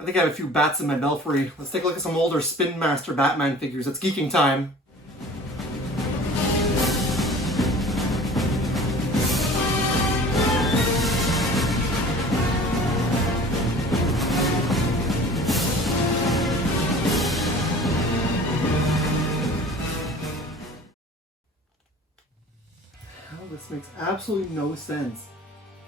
I think I have a few bats in my belfry. Let's take a look at some older Spinmaster Batman figures. It's geeking time. This makes absolutely no sense.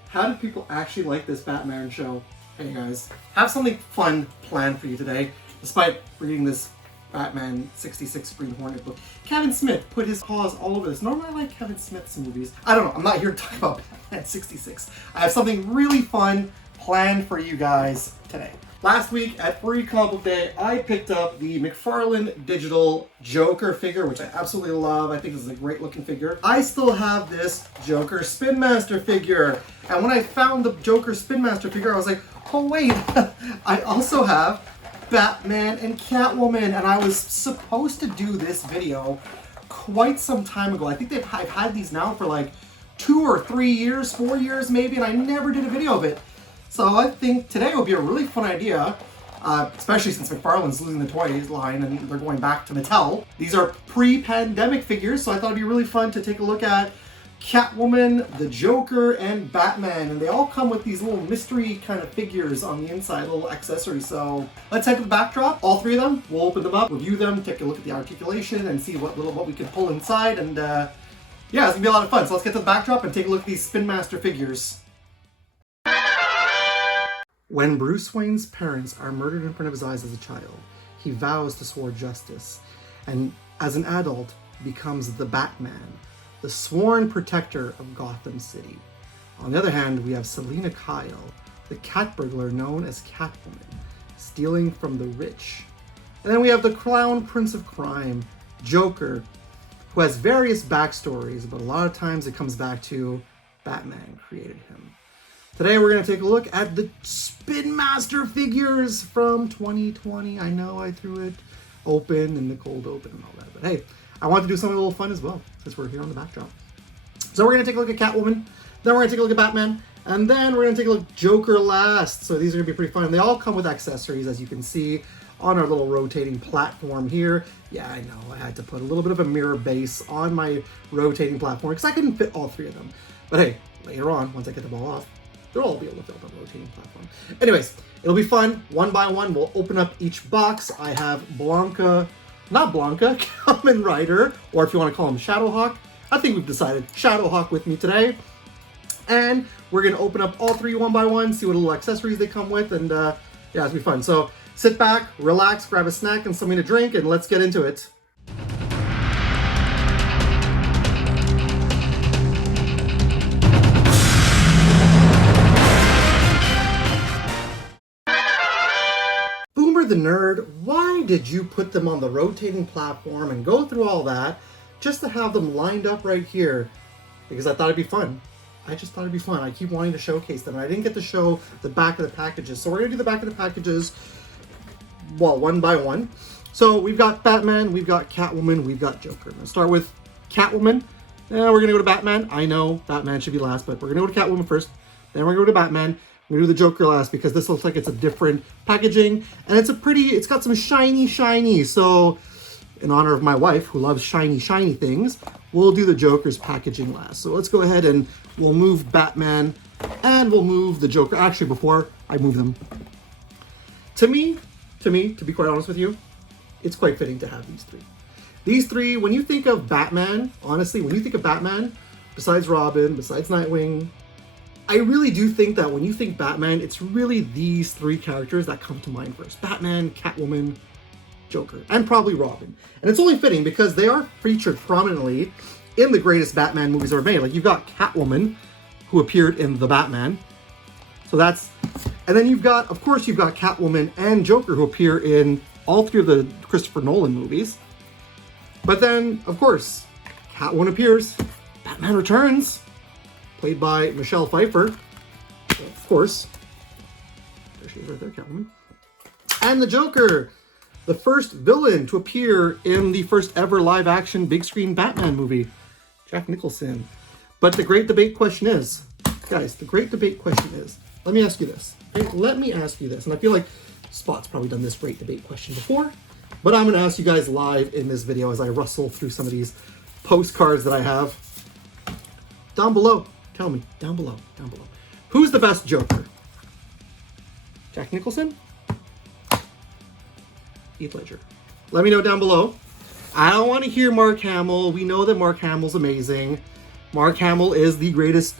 How do people actually like this Batman show? Hey guys, have something fun planned for you today, despite reading this Batman 66 Green Hornet book. Kevin Smith put his paws all over this. Normally I like Kevin Smith's movies. I don't know, I'm not here to talk about Batman 66. I have something really fun planned for you guys today. Last week at Free Comic Book Day, I picked up the McFarlane Digital Joker figure, which I absolutely love. I think this is a great looking figure. I still have this Joker Spinmaster figure. And when I found the Joker Spinmaster figure, I was like, oh wait, I also have Batman and Catwoman. And I was supposed to do this video quite some time ago. I think I've had these now for like 2 or 3 years, 4 years maybe, and I never did a video of it. So I think today will be a really fun idea, especially since McFarlane's losing the toys line and they're going back to Mattel. These are pre-pandemic figures, so I thought it'd be really fun to take a look at Catwoman, the Joker, and Batman. And they all come with these little mystery kind of figures on the inside, little accessories. So let's head to the backdrop. All 3 of them, we'll open them up, review them, take a look at the articulation, and see what we can pull inside. And yeah, it's gonna be a lot of fun. So let's get to the backdrop and take a look at these Spinmaster figures. When Bruce Wayne's parents are murdered in front of his eyes as a child, he vows to swear justice, and as an adult, becomes the Batman, the sworn protector of Gotham City. On the other hand, we have Selina Kyle, the cat burglar known as Catwoman, stealing from the rich. And then we have the Crown Prince of Crime, Joker, who has various backstories, but a lot of times it comes back to Batman created him. Today we're going to take a look at the Spinmaster figures from 2020. I know I threw it open in the cold open and all that, but hey, I want to do something a little fun as well, since we're here on the backdrop. So we're going to take a look at Catwoman, then we're going to take a look at Batman, and then we're going to take a look at Joker last. So these are going to be pretty fun. They all come with accessories, as you can see on our little rotating platform here. Yeah, I know, I had to put a little bit of a mirror base on my rotating platform, because I couldn't fit all 3 of them. But hey, later on, once I get them all off, they'll all be able to fit on the rotating platform. Anyways, it'll be fun. One by one, we'll open up each box. I have Kamen Rider, or if you want to call him Shadowhawk. I think we've decided Shadowhawk with me today. And we're going to open up all 3 one by one, see what little accessories they come with, and yeah, it'll be fun. So sit back, relax, grab a snack and something to drink, and let's get into it. The nerd, why did you put them on the rotating platform and go through all that just to have them lined up right here? Because I thought it'd be fun. I just thought it'd be fun. I keep wanting to showcase them, and I didn't get to show the back of the packages. So we're gonna do the back of the packages, well, one by one. So we've got Batman, we've got Catwoman, we've got Joker. Let's start with Catwoman. We're gonna go to Batman. I know Batman should be last, but we're gonna go to Catwoman first. Then we're gonna go to Batman. I'm gonna do the Joker last because this looks like it's a different packaging, and it's got some shiny. So in honor of my wife, who loves shiny things, we'll do the Joker's packaging last. So let's go ahead and we'll move Batman and we'll move the Joker. Actually, before I move them, to me, to be quite honest with you, it's quite fitting to have these 3. These 3, when you think of Batman, honestly, when you think of Batman, besides Robin, besides Nightwing, I really do think that when you think Batman, it's really these 3 characters that come to mind first. Batman, Catwoman, Joker, and probably Robin. And it's only fitting because they are featured prominently in the greatest Batman movies ever made. Like, you've got Catwoman, who appeared in The Batman. So that's... And then you've got Catwoman and Joker, who appear in all 3 of the Christopher Nolan movies. But then, of course, Catwoman appears, Batman Returns, played by Michelle Pfeiffer, of course. There she is right there, Catwoman. And the Joker, the first villain to appear in the first ever live-action big-screen Batman movie, Jack Nicholson. But the great debate question is, guys, let me ask you this. Okay? And I feel like Spot's probably done this great debate question before, but I'm going to ask you guys live in this video as I rustle through some of these postcards that I have. Down below, tell me, down below. Who's the best Joker? Jack Nicholson? Heath Ledger? Let me know down below. I don't want to hear Mark Hamill. We know that Mark Hamill's amazing. Mark Hamill is the greatest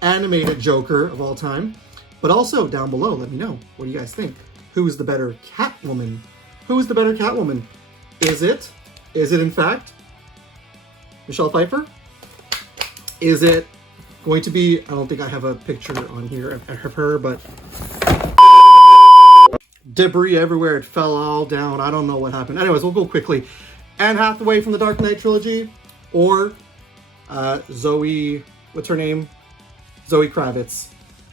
animated Joker of all time. But also down below, let me know. What do you guys think? Who's the better Catwoman? Who is the better Catwoman? Is it in fact Michelle Pfeiffer? Is it going to be, I don't think I have a picture on here of her, but debris everywhere. It fell all down. I don't know what happened. Anyways, we'll go quickly. Anne Hathaway from the Dark Knight trilogy, or Zoe, what's her name? Zoe Kravitz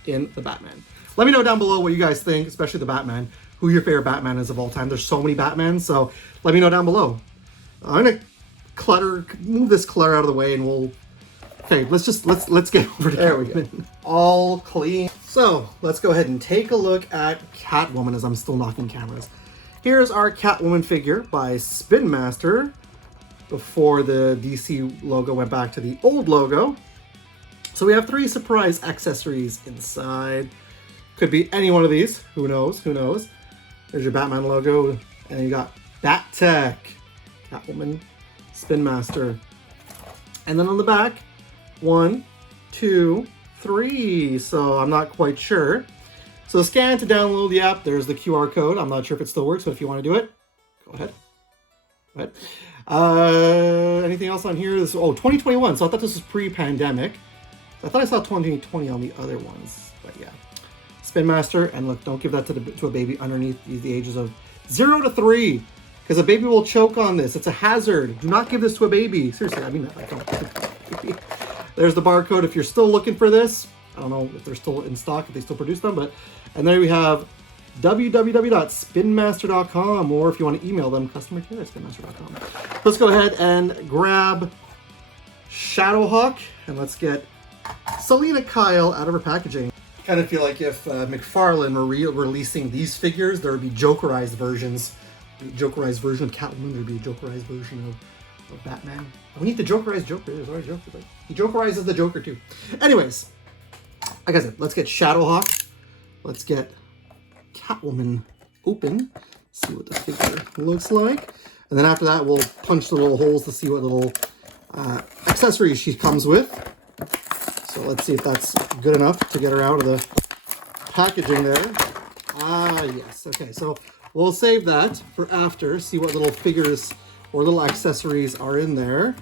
in the Batman. Let me know down below what you guys think, especially the Batman, who your favorite Batman is of all time. There's so many Batmans, so let me know down below. I'm gonna move this clutter out of the way, and we'll. Okay, let's get over to there. We go. All clean. So let's go ahead and take a look at Catwoman as I'm still knocking cameras. Here's our Catwoman figure by Spinmaster before the DC logo went back to the old logo. So we have 3 surprise accessories inside. Could be any one of these. Who knows? Who knows? There's your Batman logo, and you got Bat Tech, Catwoman, Spinmaster, and then on the back, 1, 2, 3. So I'm not quite sure. So scan to download the app. There's the QR code. I'm not sure if it still works, but if you want to do it, go ahead. Go ahead. Anything else on here? 2021. So I thought this was pre-pandemic. I thought I saw 2020 on the other ones, but yeah. Spinmaster, and look, don't give that to a baby underneath the ages of 0 to 3, because a baby will choke on this. It's a hazard. Do not give this to a baby. Seriously, I mean that. I don't. There's the barcode if you're still looking for this. I don't know if they're still in stock, if they still produce them, but, and there we have www.spinmaster.com, or if you want to email them, customercare@spinmaster.com. Let's go ahead and grab Shadowhawk, and let's get Selena Kyle out of her packaging. I kind of feel like if McFarlane were releasing these figures, there would be Jokerized versions. Jokerized version of Catwoman, there would be a Jokerized version of Batman. We need the Jokerized Joker. There's already Joker. Right? He Jokerizes the Joker too. Anyways, like I said, let's get Shadowhawk. Let's get Catwoman open. See what the figure looks like. And then after that, we'll punch the little holes to see what little accessories she comes with. So let's see if that's good enough to get her out of the packaging there. Ah, yes. Okay, so we'll save that for after. See what little figures or little accessories are in there.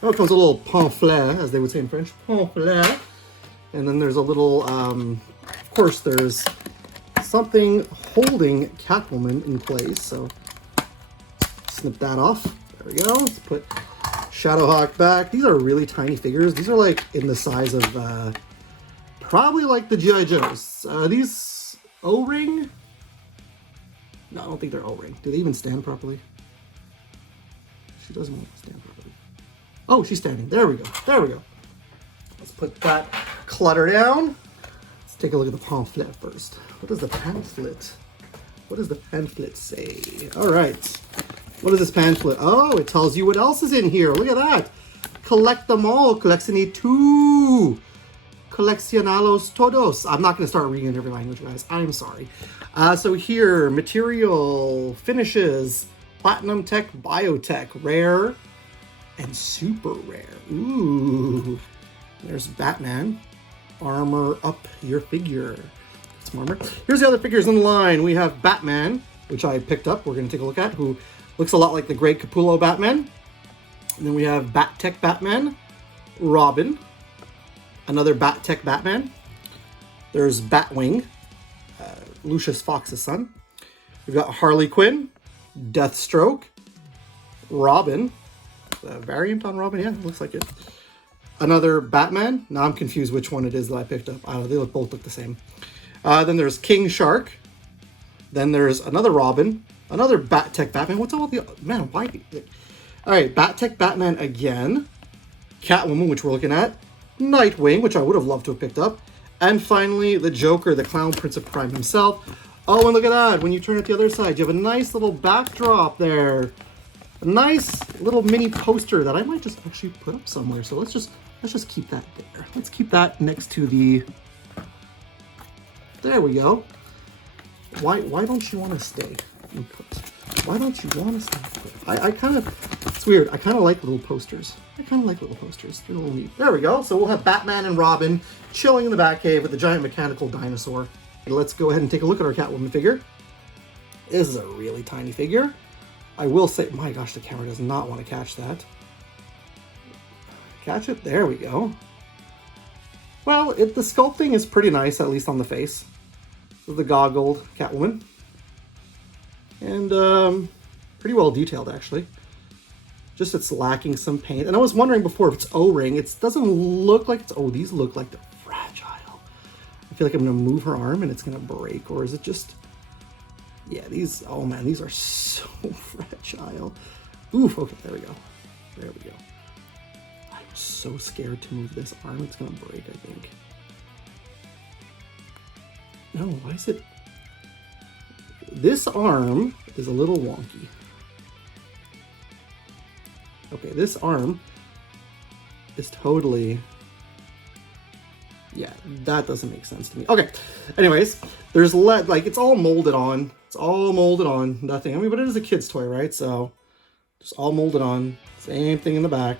Oh, it comes a little pamphlet, as they would say in French. Pamphlet. And then there's a little, of course, there's something holding Catwoman in place. So snip that off. There we go. Let's put Shadowhawk back. These are really tiny figures. These are like in the size of probably like the G.I. Joes. Are these O-ring? No, I don't think they're O-ring. Do they even stand properly? She doesn't want to stand properly. Oh, she's standing. There we go. There we go. Let's put that clutter down. Let's take a look at the pamphlet first. What does the pamphlet? What does the pamphlet say? All right. What is this pamphlet? Oh, it tells you what else is in here. Look at that. Collect them all. Coleccione tú. Coleccionalos todos. I'm not going to start reading in every language, guys. I'm sorry. So here, material, finishes, platinum tech, biotech, rare, and super rare. Ooh. There's Batman. Armor up your figure. Some armor. Here's the other figures in line. We have Batman, which I picked up. We're going to take a look at, who looks a lot like the Greg Capullo Batman. And then we have Bat-Tech Batman, Robin, another Bat-Tech Batman. There's Batwing, Lucius Fox's son. We've got Harley Quinn, Deathstroke, Robin, a variant on Robin, yeah, looks like it. Another Batman. Now I'm confused which one it is that I picked up. I don't know, they both look the same. Then there's King Shark. Then there's another Robin, another Bat-Tech Batman. What's all the, man, why? All right, Bat-Tech Batman again. Catwoman, which we're looking at. Nightwing, which I would have loved to have picked up. And finally, the Joker, the Clown Prince of Crime himself. Oh, and look at that. When you turn it the other side, you have a nice little backdrop there. A nice little mini poster that I might just actually put up somewhere. So let's just keep that there. Let's keep that next to the, there we go. Why don't you want to stay put? Why don't you want to stay put? I kind of, it's weird. I kind of like little posters. They're a little neat. There we go. So we'll have Batman and Robin chilling in the Batcave with the giant mechanical dinosaur. Let's go ahead and take a look at our Catwoman figure. This is a really tiny figure. I will say, my gosh, the camera does not want to catch that. Catch it? There we go. Well, the sculpting is pretty nice, at least on the face. With the goggled Catwoman. And pretty well detailed, actually. Just it's lacking some paint. And I was wondering before if it's O-ring. It doesn't look like it's, oh, these look like they're fragile. I feel like I'm going to move her arm and it's going to break. Or is it just, yeah, these, oh man, these are so fragile. Oof, okay, there we go. There we go. I'm so scared to move this arm. It's going to break, I think. No, why is it? This arm is a little wonky. Okay, this arm is totally, yeah, that doesn't make sense to me. Okay, anyways, there's like, it's all molded on. It's all molded on, nothing. I mean, but it is a kid's toy, right? So just all molded on. Same thing in the back.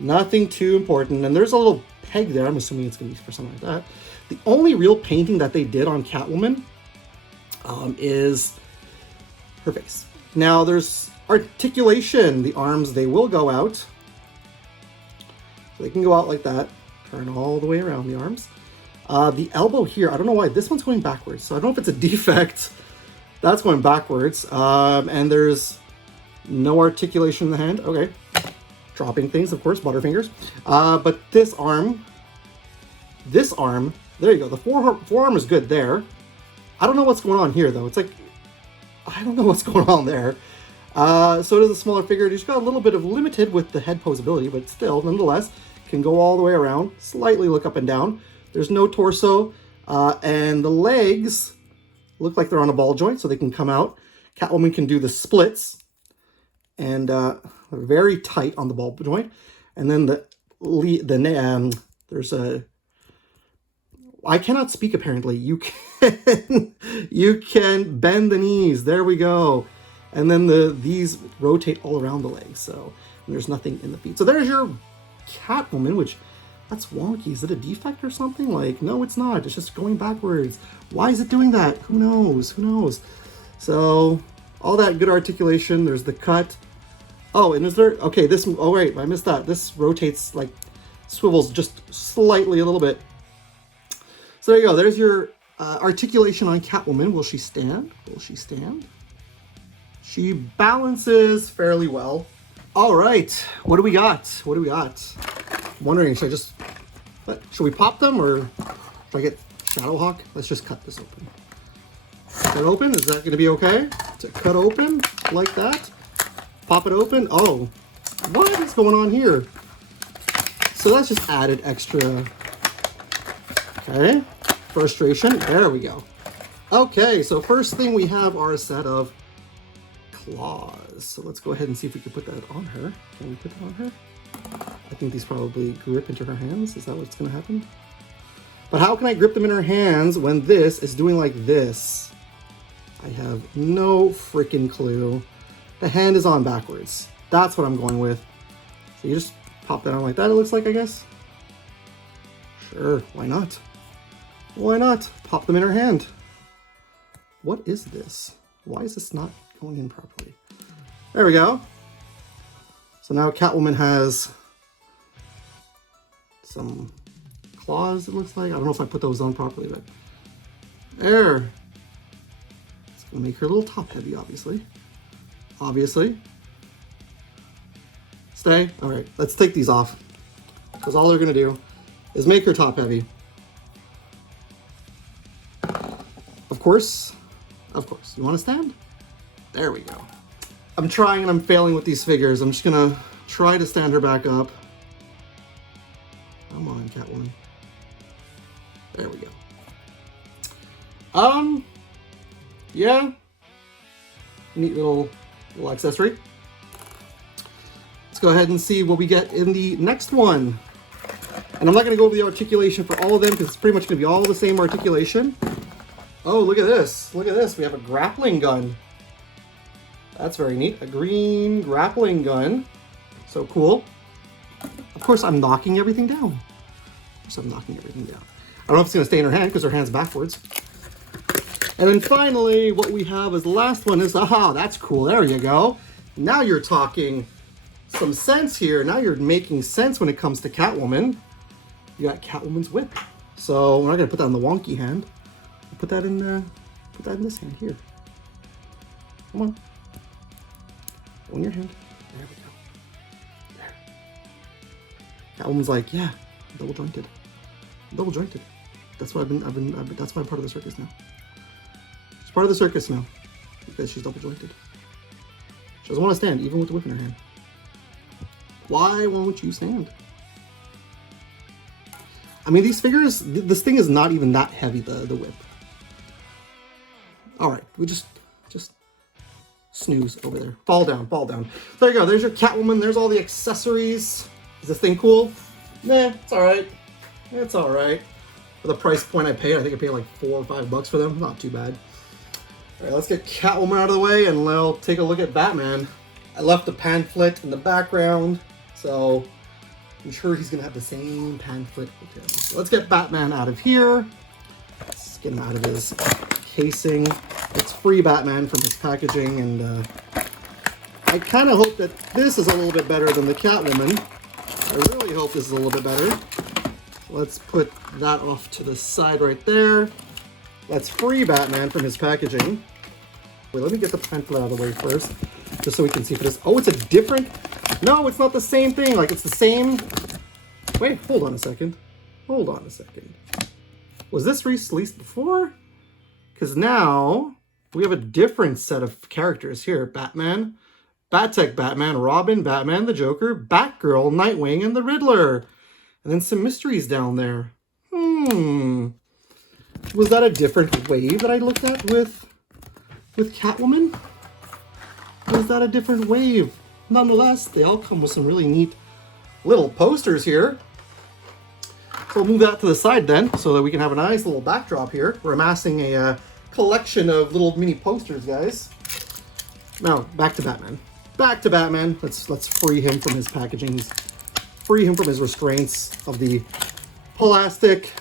Nothing too important. And there's a little peg there. I'm assuming it's going to be for something like that. The only real painting that they did on Catwoman is her face. Now there's articulation. The arms, they will go out. So they can go out like that. Turn all the way around the arms. The elbow here, I don't know why. This one's going backwards. So I don't know if it's a defect. That's going backwards. And there's no articulation in the hand. Okay. Dropping things, of course, Butterfingers. But this arm, there you go. The forearm is good there. I don't know what's going on here, though. It's like, I don't know what's going on there. So does the smaller figure. Just got a little bit of limited with the head posability, but still, nonetheless, can go all the way around, slightly look up and down. There's no torso, and the legs look like they're on a ball joint, so they can come out. Catwoman can do the splits, and very tight on the ball joint. And then there's a, I cannot speak apparently. You can bend the knees. There we go. And then these rotate all around the legs. So there's nothing in the feet. So there's your Catwoman, which that's wonky. Is it a defect or something? Like, no, it's not. It's just going backwards. Why is it doing that? Who knows? Who knows? So all that good articulation. There's the cut. Oh, and is there, okay, this, oh wait, I missed that. This rotates, like, swivels just slightly a little bit. So there you go. There's your articulation on Catwoman. Will she stand? Will she stand? She balances fairly well. All right, what do we got? What do we got? I'm wondering, should we pop them or should I get Shadowhawk? Let's just cut this open. Cut it open, is that gonna be okay? To cut open like that? Pop it open. Oh, what is going on here? So that's just added extra. Okay, frustration. There we go. Okay, so first thing we have are a set of claws. So let's go ahead and see if we can put that on her. Can we put that on her? I think these probably grip into her hands. Is that what's going to happen? But how can I grip them in her hands when this is doing like this? I have no freaking clue. The hand is on backwards. That's what I'm going with. So you just pop that on like that, it looks like, I guess. Sure, why not? Why not? Pop them in her hand. What is this? Why is this not going in properly? There we go. So now Catwoman has some claws, it looks like. I don't know if I put those on properly, but there. It's gonna make her a little top heavy, obviously. Obviously. Stay. All right, let's take these off because all they're gonna do is make her top heavy. Of course. You want to stand? There we go. I'm trying and I'm failing with these figures. I'm just gonna try to stand her back up. Come on, Catwoman. There we go. Yeah. Neat little accessory. Let's go ahead and see what we get in the next one. And I'm not going to go over the articulation for all of them because it's pretty much going to be all the same articulation. Oh, look at this. Look at this. We have a grappling gun. That's very neat. A green grappling gun. So cool. Of course, I'm knocking everything down. I don't know if it's going to stay in her hand because her hand's backwards. And then finally, what we have as the last one is, aha, that's cool. There you go. Now you're talking some sense here. Now you're making sense when it comes to Catwoman. You got Catwoman's whip. So we're not going to put that in the wonky hand. We'll put that in this hand here. Come on. Go in your hand. There we go. There. Catwoman's like, yeah, double jointed. Double jointed. That's why that's why I'm part of the circus now. She's part of the circus now. Because she's double jointed. She doesn't want to stand, even with the whip in her hand. Why won't you stand? I mean, these figures, this thing is not even that heavy, the whip. All right, we just snooze over there. Fall down, fall down. There you go, there's your Catwoman, there's all the accessories. Is this thing cool? Nah, it's all right. It's all right. For the price point I paid, I think I paid like $4 or $5 for them. Not too bad. All right, let's get Catwoman out of the way and we'll take a look at Batman. I left the pamphlet in the background, so I'm sure he's gonna have the same pamphlet with him. So let's get Batman out of here. Let's get him out of his casing. Let's free Batman from his packaging, and I kind of hope that this is a little bit better than the Catwoman. I really hope this is a little bit better. So let's put that off to the side right there. Let's free Batman from his packaging. Wait, let me get the pamphlet out of the way first, just so we can see if it is. Oh, it's a different. No, it's not the same thing. Like, it's the same. Wait, hold on a second. Hold on a second. Was this released before? Because now we have a different set of characters here. Batman, Bat-Tech Batman, Robin, Batman, the Joker, Batgirl, Nightwing, and the Riddler. And then some mysteries down there. Was that a different wave that I looked at with Catwoman? Was that a different wave? Nonetheless, they all come with some really neat little posters here. So we'll move that to the side then, so that we can have a nice little backdrop here. We're amassing a collection of little mini posters, guys. Now, back to Batman. Back to Batman. Let's free him from his packaging. Free him from his restraints of the plastic.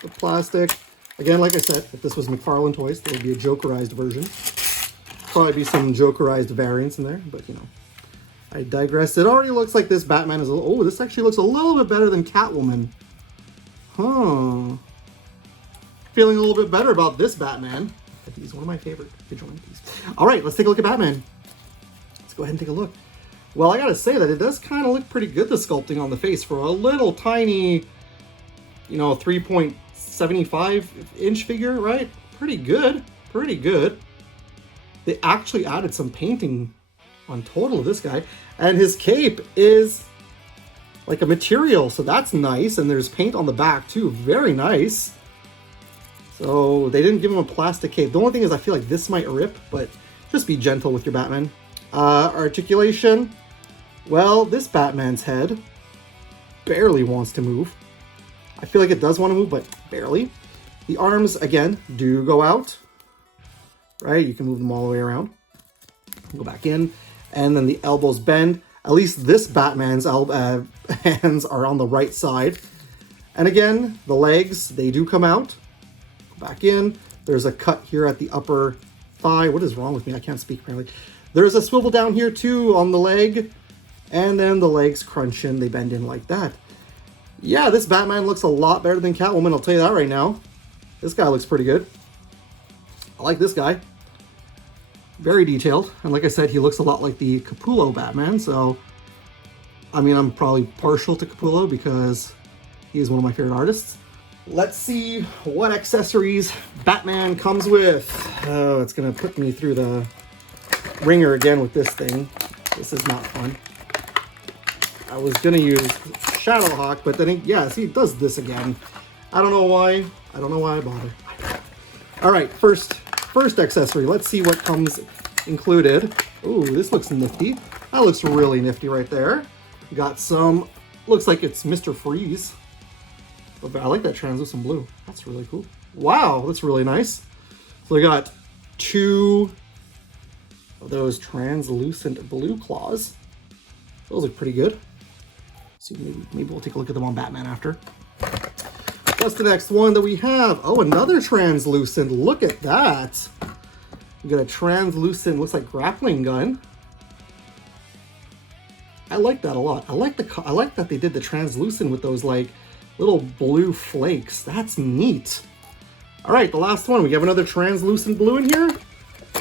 The plastic. Again, like I said, if this was McFarlane Toys, there would be a Jokerized version. Probably be some Jokerized variants in there, but you know. I digress. It already looks like this Batman is a little... Oh, this actually looks a little bit better than Catwoman. Huh. Feeling a little bit better about this Batman. He's one of my favorite vigilantes. All right, let's take a look at Batman. Let's go ahead and take a look. Well, I gotta say that it does kind of look pretty good, the sculpting on the face, for a little tiny, you know, 3.75-inch figure, right? Pretty good. Pretty good. They actually added some painting on total of this guy, and his cape is like a material, so that's nice. And there's paint on the back too, very nice. So they didn't give him a plastic cape. The only thing is I feel like this might rip, but just be gentle with your Batman. Articulation, well, this Batman's head barely wants to move. I feel like it does want to move, but barely. The arms, again, do go out, right? You can move them all the way around. Go back in. And then the elbows bend. At least this Batman's hands are on the right side. And again, the legs, they do come out. Go back in. There's a cut here at the upper thigh. What is wrong with me? I can't speak apparently. There's a swivel down here too on the leg. And then the legs crunch in. They bend in like that. Yeah, this Batman looks a lot better than Catwoman. I'll tell you that right now. This guy looks pretty good. I like this guy. Very detailed, and like I said, he looks a lot like the Capullo Batman, so I mean, I'm probably partial to Capullo because he is one of my favorite artists. Let's see what accessories Batman comes with. Oh, it's gonna put me through the ringer again with this thing. This is not fun. I was gonna use Shadowhawk, but then yeah, see, it does this again. I don't know why. I don't know why I bother. All right, first first accessory. Let's see what comes included. Ooh, this looks nifty. That looks really nifty right there. Got some, looks like it's Mr. Freeze. I like that translucent blue. That's really cool. Wow, that's really nice. So we got 2 of those translucent blue claws. Those look pretty good. So maybe we'll take a look at them on Batman after. What's the next one that we have? Oh, another translucent. Look at that. We got a translucent, looks like grappling gun. I like that a lot. I like that they did the translucent with those like little blue flakes. That's neat. All right, the last one. We have another translucent blue in here.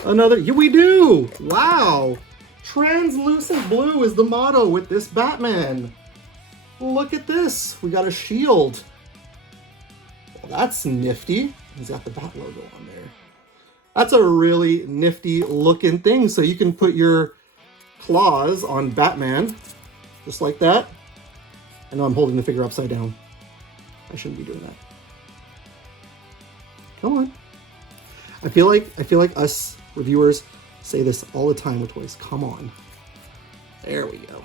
Another, yeah, we do. Wow. Translucent blue is the motto with this Batman. Look at this. We got a shield. Well, that's nifty. He's got the Bat logo on there. That's a really nifty looking thing. So you can put your claws on Batman, just like that. I know I'm holding the figure upside down. I shouldn't be doing that. Come on. I feel like us reviewers say this all the time with toys. Come on. There we go.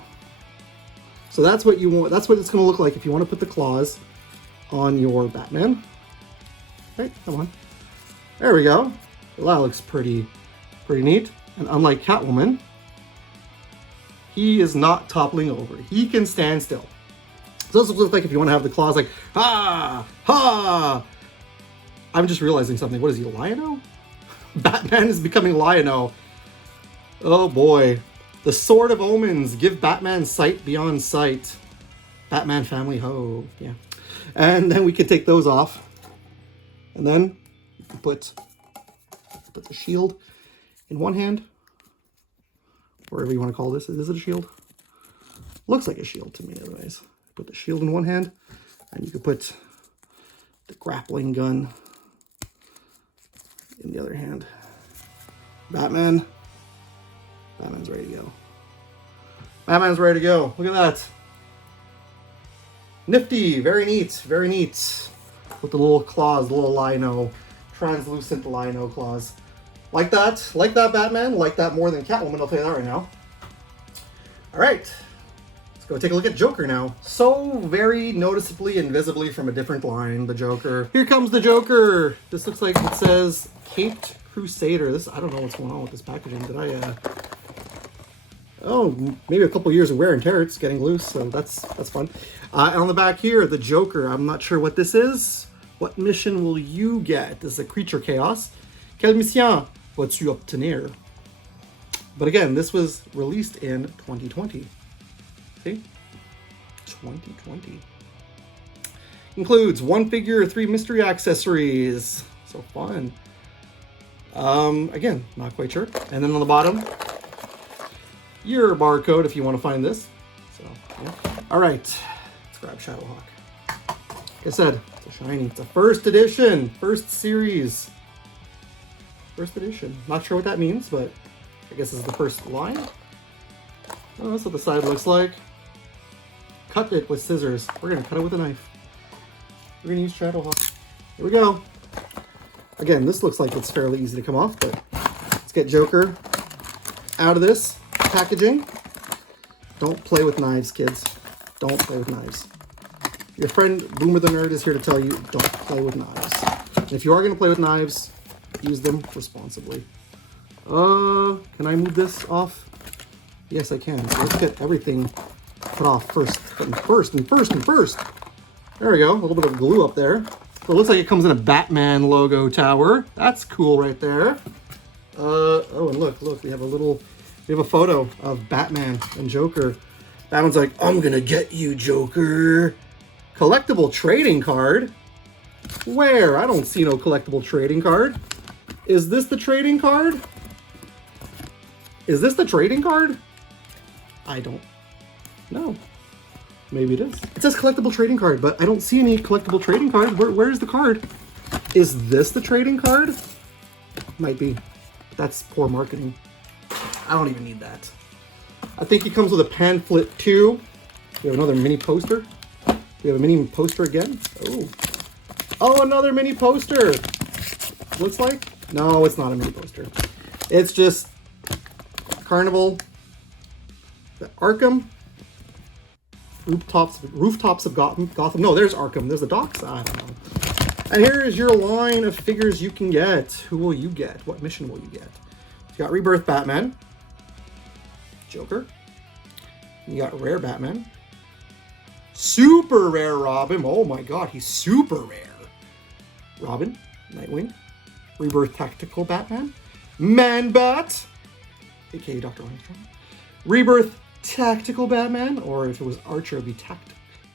So that's what you want. That's what it's going to look like if you want to put the claws on your Batman. Okay, come on. There we go. Well, that looks pretty neat. And unlike Catwoman, he is not toppling over. He can stand still. So this looks like if you want to have the claws like, ha, ha. I'm just realizing something. What is he, Lion-O? Batman is becoming Lion-O. Oh boy. The Sword of Omens. Give Batman sight beyond sight. Batman family ho. Yeah. And then we can take those off. And then you can put the shield in one hand. Whatever you want to call this. Is it a shield? Looks like a shield to me anyways. Put the shield in one hand. And you can put the grappling gun in the other hand. Batman's ready to go. Batman's ready to go. Look at that. Nifty, very neat, very neat. With the little claws, the little Lion-O, translucent Lion-O claws. Like that Batman, like that more than Catwoman, I'll tell you that right now. All right, let's go take a look at Joker now. So very noticeably and visibly from a different line, the Joker. Here comes the Joker. This looks like it says Caped Crusader. This, I don't know what's going on with this packaging. Did I, oh, maybe a couple years of wear and tear. It's getting loose, so that's fun. And on the back here, the Joker. I'm not sure what this is. What mission will you get? This is a creature chaos. Quelle mission vas-tu obtenir? But again, this was released in 2020. See? 2020. Includes 1 figure, 3 mystery accessories. So fun. Again, not quite sure. And then on the bottom, your barcode if you want to find this. So, yeah. All right, let's grab Shadowhawk. Like I said, it's a shiny. It's a first edition, first series. First edition. Not sure what that means, but I guess this is the first line. Oh, that's what the side looks like. Cut it with scissors. We're gonna cut it with a knife. We're gonna use Shadowhawk. Here we go. Again, this looks like it's fairly easy to come off, but let's get Joker out of this packaging. Don't play with knives, kids. Don't play with knives. Your friend Boomer the Nerd is here to tell you, don't play with knives. And if you are going to play with knives, use them responsibly. Can I move this off? Yes, I can. So let's get everything put off first. First. There we go. A little bit of glue up there. So it looks like it comes in a Batman logo tower. That's cool right there. Oh, and look, we have a photo of Batman and Joker. Batman's like, I'm gonna get you, Joker. Collectible trading card? Where? I don't see no collectible trading card. Is this the trading card? Is this the trading card? I don't know. Maybe it is. It says collectible trading card, but I don't see any collectible trading card. Where's the card? Is this the trading card? Might be. That's poor marketing. I don't even need that. I think it comes with a pamphlet too. We have another mini poster. We have a mini poster again. Oh, another mini poster. Looks like No, it's not a mini poster. It's just Carnival, the Arkham, rooftops of Gotham. No, there's Arkham. There's the docks. I don't know. And here is your line of figures you can get. Who will you get? What mission will you get? You got Rebirth Batman, Joker. You got Rare Batman, Super Rare Robin. Oh my God, he's super rare. Robin, Nightwing, Rebirth Tactical Batman, Man-Bat, aka Dr. Armstrong, Rebirth Tactical Batman, or if it was Archer, it would be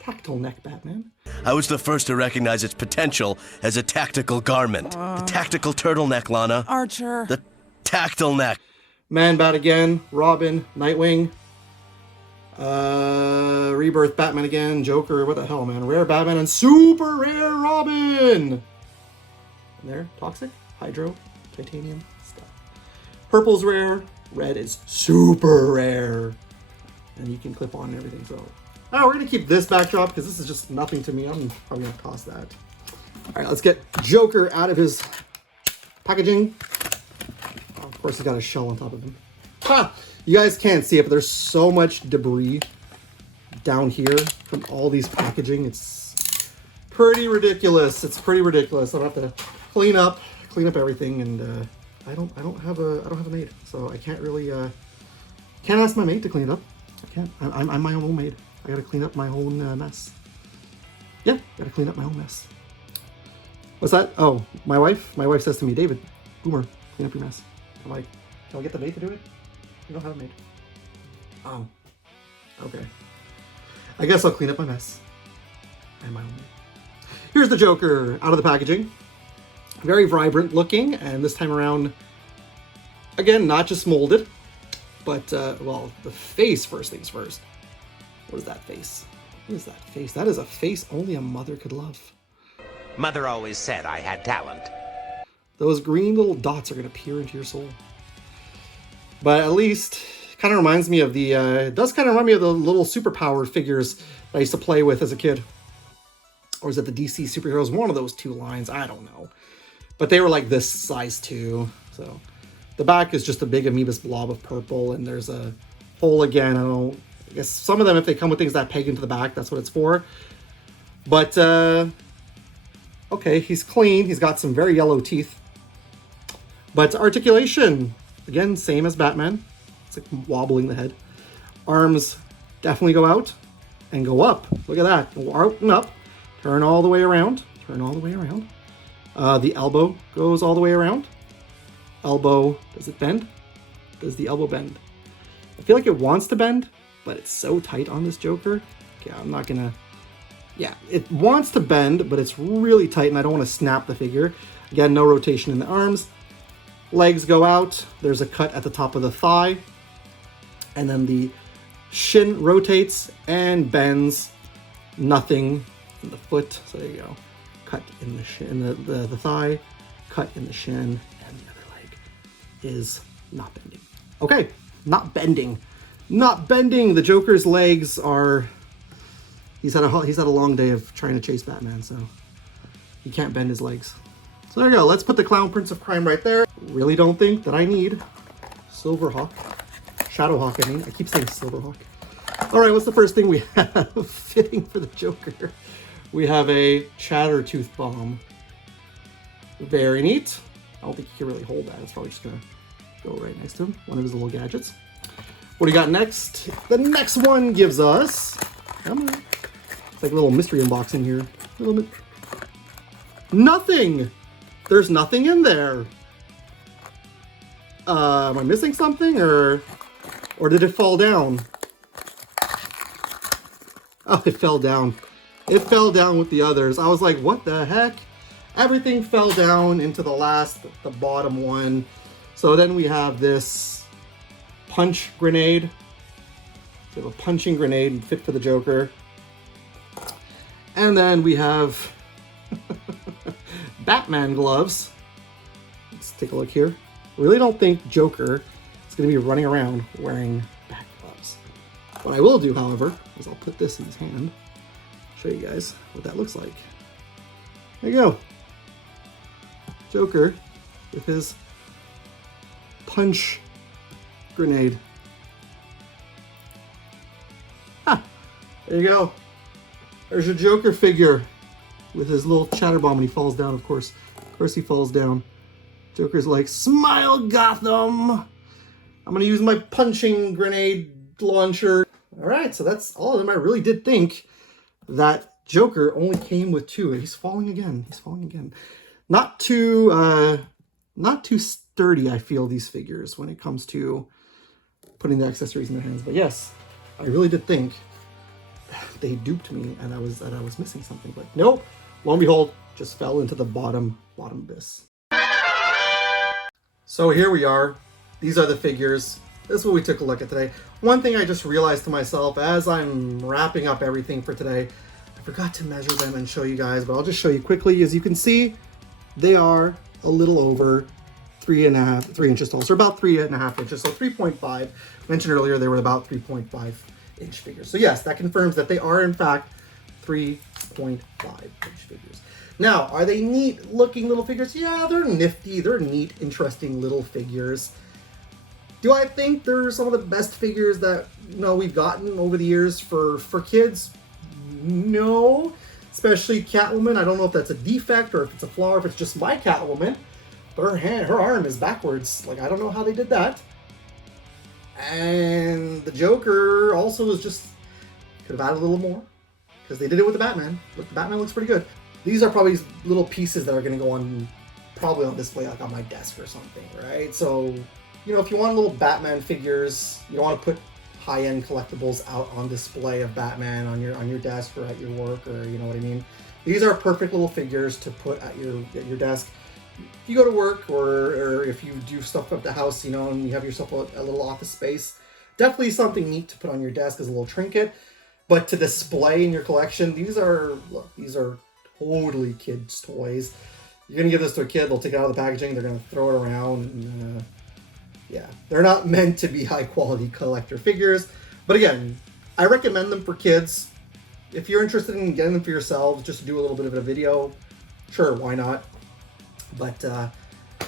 Tactile Neck Batman. I was the first to recognize its potential as a tactical garment. The tactical turtleneck, Lana. Archer. The tactile neck. Man-Bat again, Robin, Nightwing, Rebirth Batman again, Joker, what the hell, man? Rare Batman and Super Rare Robin! And there, Toxic, Hydro, Titanium, stuff. Purple's rare, red is super rare. And you can clip on everything, so. Now we're gonna keep this backdrop because this is just nothing to me. I'm probably gonna toss that. All right, let's get Joker out of his packaging. Oh, of course, he's got a shell on top of him. Ha! You guys can't see it, but there's so much debris down here from all these packaging. It's pretty ridiculous. It's pretty ridiculous. I'll have to clean up everything, and I don't have a maid, so I can't really can't ask my maid to clean it up. I can't. I'm my own maid. I gotta clean up my own mess. Yeah, gotta clean up my own mess. What's that? Oh, my wife says to me, David, Boomer, clean up your mess. I'm like, can I get the maid to do it? You don't have a maid. Oh, okay. I guess I'll clean up my mess. And my own maid. Here's the Joker out of the packaging. Very vibrant looking, and this time around, again, not just molded, but, well, the face, first things first. What is that face? What is that face? That is a face only a mother could love. Mother always said I had talent. Those green little dots are going to peer into your soul. But at least, kind of reminds me of the, it does kind of remind me of the little superpower figures that I used to play with as a kid. Or is it the DC Superheroes? One of those two lines, I don't know. But they were like this size too. So the back is just a big amoebus blob of purple, and there's a hole again. I guess some of them, if they come with things that peg into the back, that's what it's for. But, okay, he's clean. He's got some very yellow teeth. But articulation, again, same as Batman. It's like wobbling the head. Arms definitely go out and go up. Look at that. Go out and up. Turn all the way around. Turn all the way around. The elbow goes all the way around. Elbow, does it bend? Does the elbow bend? I feel like it wants to bend, but it's so tight on this Joker. Okay, I'm not gonna... Yeah, it wants to bend, but it's really tight, and I don't want to snap the figure. Again, no rotation in the arms. Legs go out. There's a cut at the top of the thigh. And then the shin rotates and bends. Nothing in the foot. So there you go. Cut in the shin, the thigh. Cut in the shin. And the other leg is not bending. Okay, not bending. Not bending. The Joker's legs are... He's had a long day of trying to chase Batman, so he can't bend his legs. So there you go. Let's put the Clown Prince of Crime right there. Really don't think that I need Silverhawk. Shadowhawk, I mean. I keep saying Silverhawk. All right, what's the first thing we have fitting for the Joker? We have a Chattertooth Bomb. Very neat. I don't think you can really hold that. It's probably just going to go right next to him. One of his little gadgets. What do you got next? The next one gives us... Come on. It's like a little mystery unboxing here. A little bit. Nothing! There's nothing in there. Am I missing something, or did it fall down? Oh, it fell down. It fell down with the others. I was like, what the heck? Everything fell down into the bottom one. So then we have this punch grenade. We have a punching grenade fit for the Joker. And then we have Batman gloves. Let's take a look here. Really don't think Joker is going to be running around wearing bat gloves. What I will do, however, is I'll put this in his hand. Show you guys what that looks like. There you go. Joker with his punch grenade. Ha! There you go. There's your Joker figure with his little chatter bomb, and he falls down, of course. Of course he falls down. Joker's like, smile, Gotham! I'm gonna use my punching grenade launcher. Alright, so that's all of them. I really did think that Joker only came with 2. He's falling again. He's falling again. Not too sturdy, I feel, these figures when it comes to putting the accessories in their hands. But yes, I really did think they duped me and I was missing something. But nope, lo and behold, just fell into the bottom abyss. So here we are. These are the figures. This is what we took a look at today. One thing I just realized to myself as I'm wrapping up everything for today, I forgot to measure them and show you guys, but I'll just show you quickly. As you can see, they are a little over 3 inches tall. So about 3.5 inches, so 3.5. Mentioned earlier, they were about 3.5 inch figures. So yes, that confirms that they are in fact 3.5 inch figures. Now, are they neat looking little figures? Yeah, they're nifty. They're neat, interesting little figures. Do I think they're some of the best figures that we've gotten over the years for kids? No. Especially Catwoman. I don't know if that's a defect or if it's a flaw or if it's just my Catwoman. But her arm is backwards. Like, I don't know how they did that. And the Joker also is just, could have added a little more. Because they did it with the Batman. But the Batman looks pretty good. These are probably little pieces that are going to go on, probably on display like on my desk or something, right? So, if you want little Batman figures, you don't want to put high-end collectibles out on display of Batman on your desk or at your work, or you know what I mean. These are perfect little figures to put at your desk. If you go to work or if you do stuff at the house, and you have yourself a little office space, definitely something neat to put on your desk as a little trinket. But to display in your collection, these are totally kids' toys. You're gonna give this to a kid, they'll take it out of the packaging, they're gonna throw it around. And, yeah, they're not meant to be high-quality collector figures. But again, I recommend them for kids. If you're interested in getting them for yourselves, just to do a little bit of a video, sure, why not? But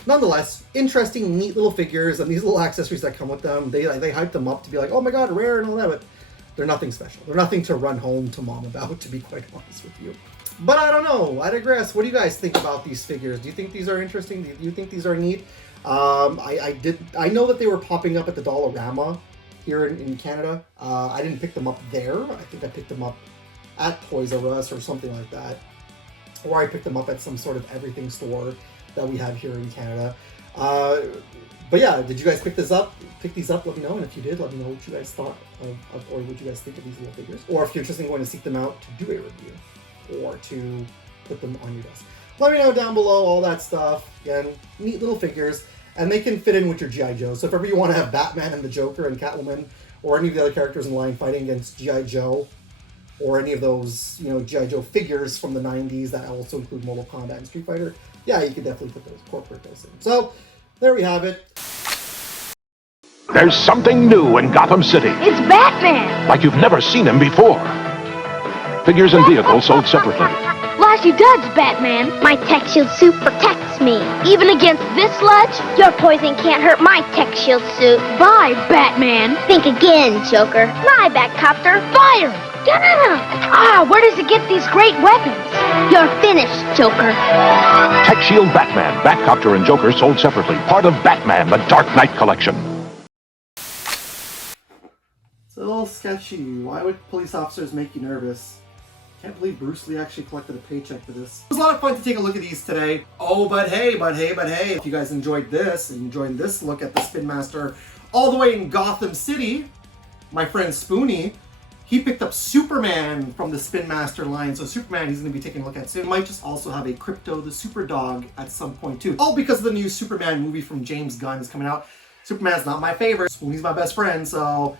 nonetheless, interesting, neat little figures, and these little accessories that come with them, they hype them up to be like, oh my god, rare and all that, but they're nothing special. They're nothing to run home to mom about, to be quite honest with you. But I don't know. I digress. What do you guys think about these figures? Do you think these are interesting? Do you think these are neat? I know that they were popping up at the Dollarama here in Canada. I didn't pick them up there. I think I picked them up at Toys R Us or something like that. Or I picked them up at some sort of everything store that we have here in Canada. But yeah, did you guys pick these up? Let me know. And if you did, let me know what you guys thought of or what you guys think of these little figures. Or if you're interested in going to seek them out to do a review or to put them on your desk. Let me know down below, all that stuff. Again, neat little figures, and they can fit in with your G.I. Joe. So if ever you want to have Batman and the Joker and Catwoman, or any of the other characters in line fighting against G.I. Joe, or any of those, G.I. Joe figures from the 90s that also include Mortal Kombat and Street Fighter, yeah, you could definitely incorporate those in. So, there we have it. There's something new in Gotham City. It's Batman! Like you've never seen him before. Figures and vehicles sold separately. Flashy duds, Batman. My tech shield suit protects me. Even against this sludge, your poison can't hurt my tech shield suit. Bye, Batman. Think again, Joker. My Batcopter, fire! Where does it get these great weapons? You're finished, Joker. Tech Shield Batman, Batcopter, and Joker sold separately. Part of Batman, the Dark Knight collection. It's a little sketchy. Why would police officers make you nervous? Can't believe Bruce Lee actually collected a paycheck for this. It was a lot of fun to take a look at these today. Oh, but hey, if you guys enjoyed this, and enjoyed this look at the Spinmaster all the way in Gotham City, my friend Spoonie, he picked up Superman from the Spinmaster line. So Superman he's going to be taking a look at soon. Might just also have a Crypto the Super Dog at some point too. All because of the new Superman movie from James Gunn is coming out. Superman's not my favorite. Spoonie's my best friend, so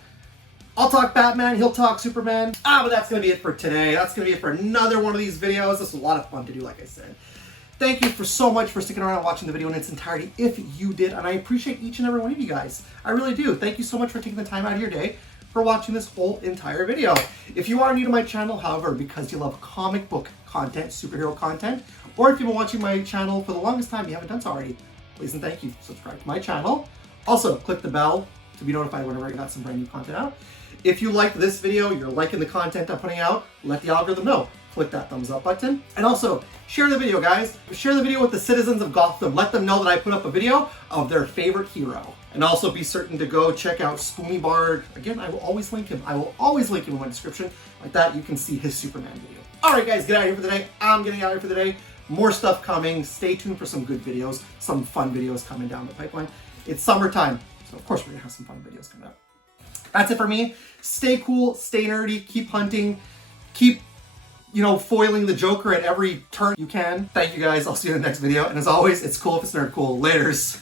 I'll talk Batman, he'll talk Superman. But that's going to be it for today. That's going to be it for another one of these videos. This was a lot of fun to do, like I said. Thank you so much for sticking around and watching the video in its entirety, if you did. And I appreciate each and every one of you guys. I really do. Thank you so much for taking the time out of your day for watching this whole entire video. If you are new to my channel, however, because you love comic book content, superhero content, or if you've been watching my channel for the longest time, you haven't done so already, please and thank you. Subscribe to my channel. Also, click the bell to be notified whenever I got some brand new content out. If you like this video, you're liking the content I'm putting out, let the algorithm know. Click that thumbs up button. And also, share the video, guys. Share the video with the citizens of Gotham. Let them know that I put up a video of their favorite hero. And also be certain to go check out Spoonie Bard. Again, I will always link him. I will always link him in my description. Like that, you can see his Superman video. All right, guys, get out of here for the day. I'm getting out of here for the day. More stuff coming. Stay tuned for some good videos, some fun videos coming down the pipeline. It's summertime, so of course we're gonna have some fun videos coming up. That's it for me. Stay cool, stay nerdy, keep hunting, keep, foiling the Joker at every turn you can. Thank you guys. I'll see you in the next video. And as always, it's cool if it's nerd cool. Laters.